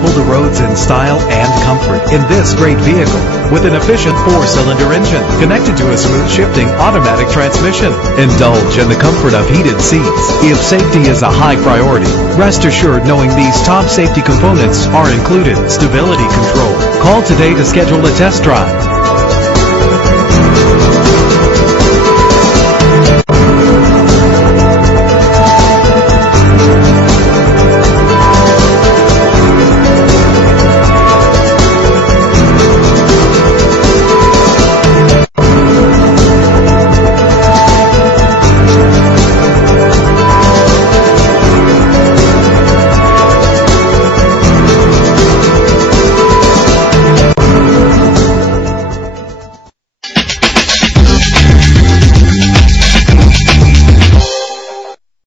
travel the roads in style and comfort in this great vehicle with an efficient 4-cylinder engine connected to a smooth shifting automatic transmission. Indulge in the comfort of heated seats. If safety is a high priority, rest assured knowing these top safety components are included. Stability control. Call today to schedule a test drive.